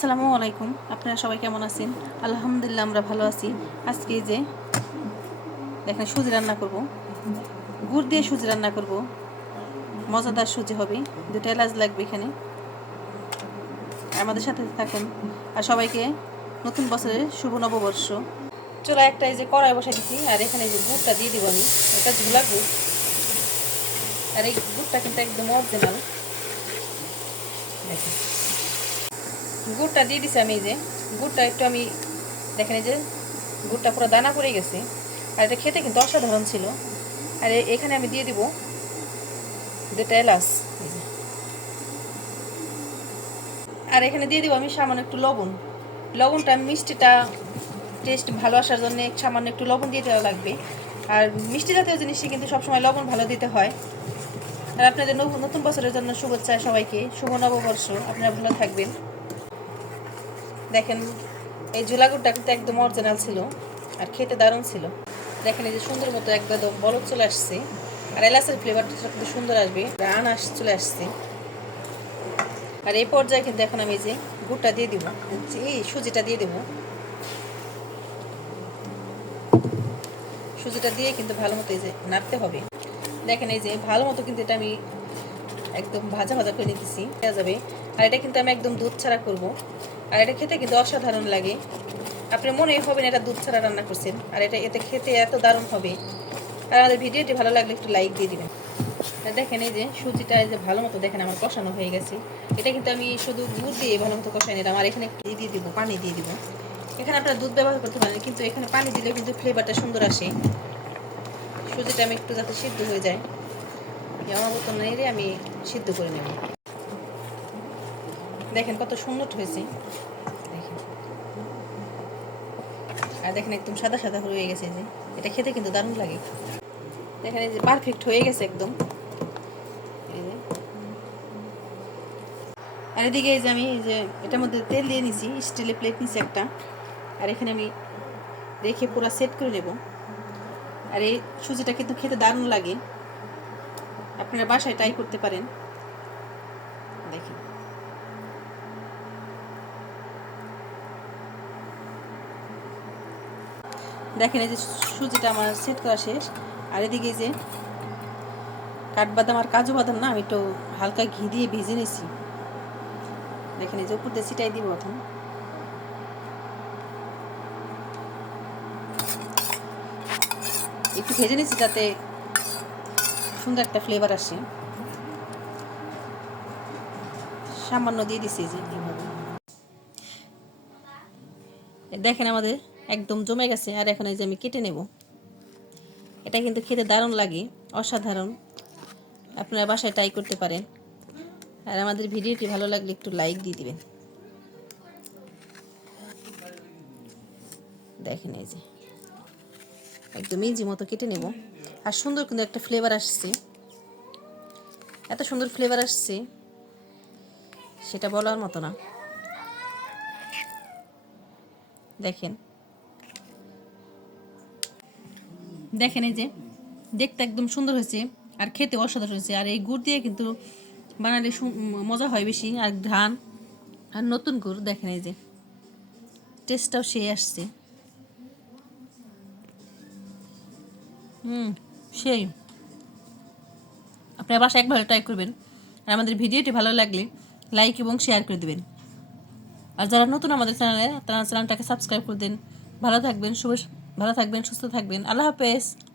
আসসালামু আলাইকুম। আপনারা সবাই কেমন আছেন? আলহামদুলিল্লাহ, আমরা ভালো আছি। আজকে যে, দেখেন সুজি রান্না করব। গুড় দিয়ে সুজি রান্না করব। মজাদার সুজি হবে। দুটো এলাচ লাগবে এখানে। আমাদের সাথে থাকেন। আর সবাইকে নতুন বছরের শুভ নববর্ষ। চলো একটা এই যে কড়াই বসাই দিচ্ছি আর এখানে যে গুড়টা দিয়ে দিব আমি। এটা ঝোলা গুড়। আর এই গুড়টা কিন্তু একদম অরিজিনাল গুড়টা দিয়ে দিছি আমি যে। গুড়টা একটু আমি দেখেন যে, গুড়টা পুরো দানা পড়ে গেছে। আর এটা খেতে কিন্তু অসাধারণ ছিল। আর এখানে আমি দিয়ে দিব দুটা এলাচ। আর এখানে দিয়ে দিব আমি সামান্য একটু লবণ। লবণটা মিষ্টিটা টেস্ট ভালো আসার জন্য সামান্য একটু লবণ দিয়ে দেওয়া লাগবে। আর মিষ্টি জাতীয় জিনিসে কিন্তু সবসময় লবণ ভালো দিতে হয়। আর আপনাদের নতুন বছরের জন্য শুভেচ্ছা সবাইকে। শুভ নববর্ষ। আপনারা ভালো থাকবেন। দেখেন, এই ঝোলাগুড়টা কিন্তু একদম অরিজিনাল ছিল আর খেতে দারুণ ছিল। দেখেন এই যে সুন্দর মতো একদম বলক চলে আসছে আর এলাচের ফ্লেভারটা কিন্তু সুন্দর আসবে। রান আস চলে আসছে। আর এই পর্যায়ে কিন্তু এখন আমি যে গুড়টা দিয়ে দিব। এই সুজিটা দিয়ে দেব। সুজিটা দিয়ে কিন্তু ভালো মতো এই যে নাড়তে হবে। দেখেন এই যে ভালো মতো কিন্তু এটা আমি একদম ভাজা ভাজা করে নিতেছি। দেওয়া যাবে। আর এটা কিন্তু আমি একদম দুধ ছাড়া করব। আর এটা খেতে কিন্তু অসাধারণ লাগে। আপনি মনে হবেন এটা দুধ ছাড়া রান্না করছেন। আর এটা, এতে খেতে এত দারুণ হবে। আর আমাদের ভিডিওটি ভালো লাগলে একটু লাইক দিয়ে দিবেন। দেখেন এই যে সুজিটা যে ভালো মতো দেখেন আমার কষানো হয়ে গেছে। এটা কিন্তু আমি শুধু দুধ দিয়ে ভালো মতো কষাই নিলাম। আর এখানে একটু দিয়ে দিব, পানি দিয়ে দিব। এখানে আপনারা দুধ ব্যবহার করতে পারেন, কিন্তু এখানে পানি দিলে কিন্তু ফ্লেভারটা সুন্দর আসে। সুজিটা আমি একটু যাতে সিদ্ধ হয়ে যায়। আমার মতো নেড়ে আমি সিদ্ধ করে নেব। দেখেন কত সুন্দর হয়েছে। আর দেখেন একদম সাদা সাদা হয়ে গেছে যে। এটা খেতে কিন্তু দারুণ লাগে। দেখেন এই যে পারফেক্ট হয়ে গেছে একদম। আর এদিকে এই যে আমি এই যে এটার মধ্যে তেল দিয়ে নিছি, স্টিলের প্লেট নিছি একটা। আর এখানে আমি রেখে পুরো সেট করে নেব। আর এই সুজিটা কিন্তু খেতে দারুণ লাগে। আপনারা বাসায় ট্রাই করতে পারেন। দেখেন। দেখেন এই যে সুজিটা আমার সেট করা শেষ। আর এদিকে যে কাঠবাদাম আর কাজু বাদাম না, আমি একটু হালকা ঘি দিয়ে ভেজে নিছি। দেখেন এই যে উপর দিয়ে দিব এখন একটু ভেজে নিছি যাতে সুন্দর একটা ফ্লেভার আসে। সামান্য দিয়ে দিছি যে দেখেন আমাদের একদম জমে গেছে, আর এখন এই যে আমি কেটে নেব। এটা কিন্তু খেতে দারুণ লাগে, অসাধারণ। আপনারা বাসায় ট্রাই করতে পারেন। আর আমাদের ভিডিওটি ভালো লাগলে একটু লাইক দিয়ে দিবেন। দেখেন এই যে, একদম ইজি মতো কেটে নেব। আর সুন্দর কিন্তু একটা ফ্লেভার আসছে। এত সুন্দর ফ্লেভার আসছে, সেটা বলার মতো না। দেখেন। দেখেন এই যে, দেখতে একদম সুন্দর হয়েছে, আর খেতে অসাধারণ হয়েছে। আর এই গুড় দিয়ে কিন্তু বানালে মজা হয় বেশি, আর ধান আর নতুন গুড়, দেখেন এই যে টেস্টটাও সেই আসছে। হুম। সেই। আপনি আবার একবার ট্রাই করবেন। আর আমাদের ভিডিওটি ভালো লাগলে লাইক এবং শেয়ার করে দেবেন। আর যারা নতুন আমাদের চ্যানেলে তারা চ্যানেলটাকে সাবস্ক্রাইব করে দেন। ভালো থাকবেন, শুভ ভালো থাকবেন, সুস্থ থাকবেন। আল্লাহ হাফেজ।